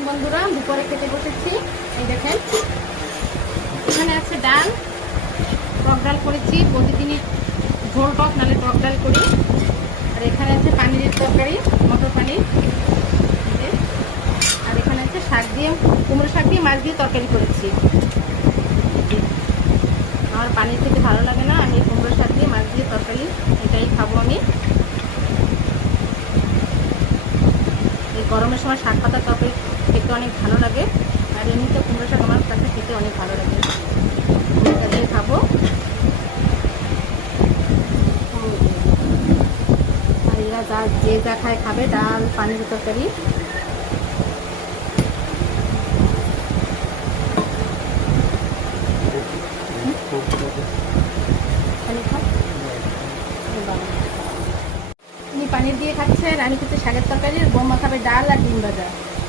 দেখুন বন্ধুরা, দুপুরে খেতে বসেছি। এই দেখেন, এখানে আছে ডাল, টক ডাল করেছি, প্রতিদিনই ঝোল টক নালে টক ডাল করি। আর এখানে আছে পানিরের তরকারি, মটর পানির। আর এখানে আছে শাক দিয়ে, কুমড়ো শাক দিয়ে মাছ দিয়ে তরকারি করেছি। আমার পানির খেতে ভালো লাগে না, আমি কুমড়ো শাক দিয়ে মাছ দিয়ে তরকারি এটাই খাবো আমি। এই গরমের সময় শাক পাতার তরকারি খেতে অনেক ভালো লাগে। আর এমনিতে কুমড়ো শাক আমার কাছে খেতে অনেক ভালো লাগে, এটা দিয়ে খাবো। আর এরা যে যা খায় খাবে, ডাল, পানির তরকারি। উনি পানির দিয়ে খাচ্ছে, আর আমি খাচ্ছি শাকের তরকারি, আর বৌমা খাবে ডাল আর ডিম ভাজা।